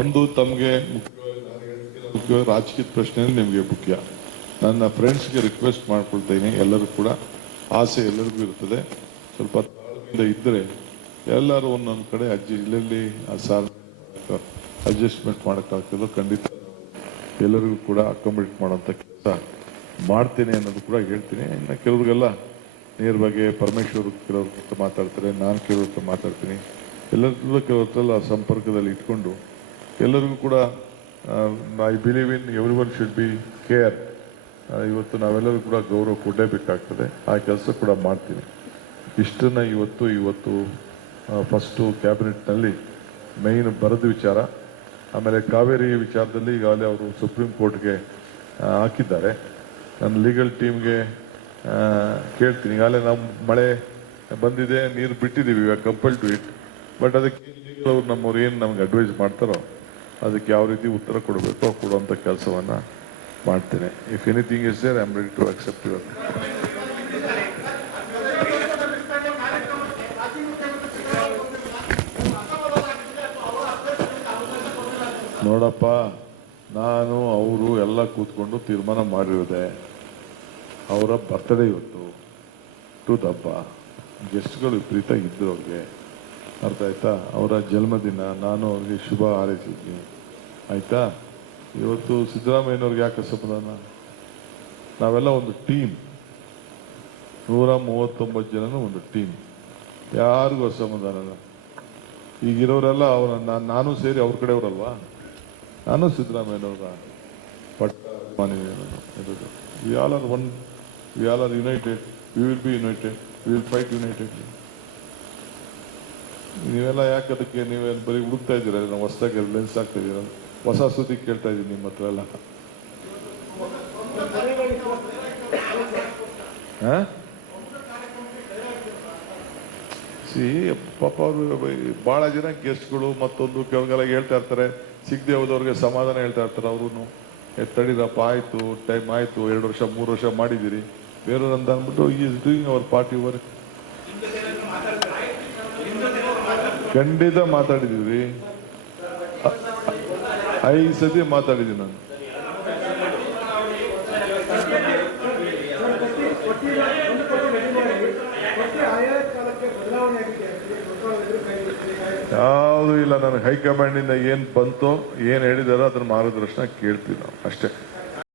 ಒಂದು ತಮಗೆ ಮುಖ್ಯವಾಗಿ ರಾಜಕೀಯ ಪ್ರಶ್ನೆ ನಿಮಗೆ ಮುಖ್ಯ. ನನ್ನ ಫ್ರೆಂಡ್ಸ್ಗೆ ರಿಕ್ವೆಸ್ಟ್ ಮಾಡ್ಕೊಳ್ತೇನೆ, ಎಲ್ಲರೂ ಕೂಡ ಆಸೆ ಎಲ್ಲರಿಗೂ ಇರ್ತದೆ, ಸ್ವಲ್ಪ ತಾಳ್ಮೆಯಿಂದ ಇದ್ದರೆ ಎಲ್ಲರೂ ಒಂದೊಂದು ಕಡೆ ಇಲ್ಲೆಲ್ಲಿ ಸಾರ್ ಅಡ್ಜಸ್ಟ್ಮೆಂಟ್ ಮಾಡೋಕ್ಕಾಗ್ತದೋ ಖಂಡಿತ ಎಲ್ಲರಿಗೂ ಕೂಡ ಅಕಾಮಡೇಟ್ ಮಾಡೋಂಥ ಕೆಲಸ ಮಾಡ್ತೇನೆ ಅನ್ನೋದು ಕೂಡ ಹೇಳ್ತೀನಿ. ಇನ್ನು ಕೆಲವ್ರಿಗೆಲ್ಲ ನೇರವಾಗಿ ಪರಮೇಶ್ವರ್ ಕೆಲವ್ರ ಮಾತಾಡ್ತಾರೆ, ನಾನು ಕೆಲವ್ರ ಮಾತಾಡ್ತೀನಿ, ಎಲ್ಲರಿಗೂ ಕೆಲವರೆಲ್ಲ ಸಂಪರ್ಕದಲ್ಲಿ ಇಟ್ಕೊಂಡು ಎಲ್ಲರಿಗೂ ಕೂಡ I believe in every one should be care. ಇವತ್ತು ನಾವೆಲ್ಲರೂ ಕೂಡ ಗೌರವ ಕೊಡಲೇಬೇಕಾಗ್ತದೆ, ಆ ಕೆಲಸ ಕೂಡ ಮಾಡ್ತೀನಿ. ಇಷ್ಟನ್ನ ಇವತ್ತು ಫಸ್ಟು ಕ್ಯಾಬಿನೆಟ್ನಲ್ಲಿ ಮೈನ್ ಬರೆದ ವಿಚಾರ. ಆಮೇಲೆ ಕಾವೇರಿ ವಿಚಾರದಲ್ಲಿ ಈಗಾಗಲೇ ಅವರು ಸುಪ್ರೀಂ ಕೋರ್ಟ್ಗೆ ಹಾಕಿದ್ದಾರೆ. ನನ್ನ ಲೀಗಲ್ ಟೀಮ್ಗೆ ಕೇಳ್ತೀನಿ. ಈಗಾಗಲೇ ನಾವು ಮಳೆ ಬಂದಿದೆ, ನೀರು ಬಿಟ್ಟಿದ್ದೀವಿ, ಕಂಪಲ್ ಟು ಇಟ್. ಬಟ್ ಅದಕ್ಕೆ ಅವ್ರು ನಮ್ಮವ್ರು ಏನು ನಮ್ಗೆ ಅಡ್ವೈಸ್ ಮಾಡ್ತಾರೋ ಅದಕ್ಕೆ ಯಾವ ರೀತಿ ಉತ್ತರ ಕೊಡಬೇಕೋ ಕೊಡುವಂಥ ಕೆಲಸವನ್ನು ಮಾಡ್ತೇನೆ. If anything is there I am ready to accept your. ನೋಡಪ್ಪ, ನಾನು ಅವರು ಎಲ್ಲ ಕೂತ್ಕೊಂಡು ತೀರ್ಮಾನ ಮಾಡಿರೋದೆ. ಅವರ ಬರ್ತ್ಡೇ ಇವತ್ತು, ಹಬ್ಬ, ಗೆಸ್ಟ್ಗಳು ವಿಪರೀತ ಇದ್ರು ಅವ್ರಿಗೆ, ಅರ್ಥ ಆಯ್ತಾ? ಅವರ ಜನ್ಮದಿನ, ನಾನು ಅವ್ರಿಗೆ ಶುಭ ಹಾರೈಸಿದ್ದೀನಿ, ಆಯ್ತಾ? ಇವತ್ತು ಸಿದ್ದರಾಮಯ್ಯನವ್ರಿಗೆ ಯಾಕೆ ಅಸಮಾಧಾನ? ನಾವೆಲ್ಲ ಒಂದು ಟೀಮ್, 139 ಜನನು ಒಂದು ಟೀಮ್, ಯಾರಿಗೂ ಅಸಮಾಧಾನ. ಈಗಿರೋರೆಲ್ಲ ನಾನು ಸೇರಿ ಅವ್ರ ಕಡೆಯವರಲ್ವಾ? ನಾನು ಸಿದ್ದರಾಮಯ್ಯನವರ ಪಟ್ಟ we all are one, we all are united, we will be united, we will fight United. ನೀವೆಲ್ಲ ಯಾಕೆ ಅದಕ್ಕೆ ನೀವೇನು ಬರೀ ಹುಡುಕ್ತಾ ಇದ್ದೀರಾ? ನಾವು ಹೊಸದಾಗಿ ಲೆನ್ಸ್ ಆಗ್ತಾ ಇದ್ದೀರ, ಹೊಸ ಸುದ್ದಿ ಕೇಳ್ತಾ ಇದ್ದೀನಿ ನಿಮ್ಮ ಹತ್ರ ಎಲ್ಲ. ಪಾಪ ಅವರು ಬಹಳ ಜನ ಗೆಸ್ಟ್ಗಳು ಮತ್ತೊಂದು ಕೆಲವೆಲ್ಲ ಹೇಳ್ತಾ ಇರ್ತಾರೆ, ಸಿಗದೆ ಹೋದವ್ರಿಗೆ ಸಮಾಧಾನ ಹೇಳ್ತಾ ಇರ್ತಾರೆ. ಅವ್ರು ತಡೀರಪ್ಪ, ಆಯ್ತು, ಟೈಮ್ ಆಯ್ತು, 2 ವರ್ಷ 3 ವರ್ಷ ಮಾಡಿದ್ದೀರಿ, ಬೇರೆಯವ್ರು ಅಂತ ಅಂದ್ಬಿಟ್ಟು is doing hour party work. ಖಂಡಿತ ಮಾತಾಡಿದೀವಿ, 5 ಸತಿ ಮಾತಾಡಿದ್ದೀನಿ ನಾನು. ಯಾವುದು ಇಲ್ಲ, ನನಗೆ ಹೈಕಮಾಂಡ್ ಇಂದ ಏನ್ ಬಂತೋ, ಏನ್ ಹೇಳಿದಾರೋ ಅದನ್ನ ಮಾರ್ಗದರ್ಶನ ಕೇಳ್ತೀವಿ ನಾವು ಅಷ್ಟೇ.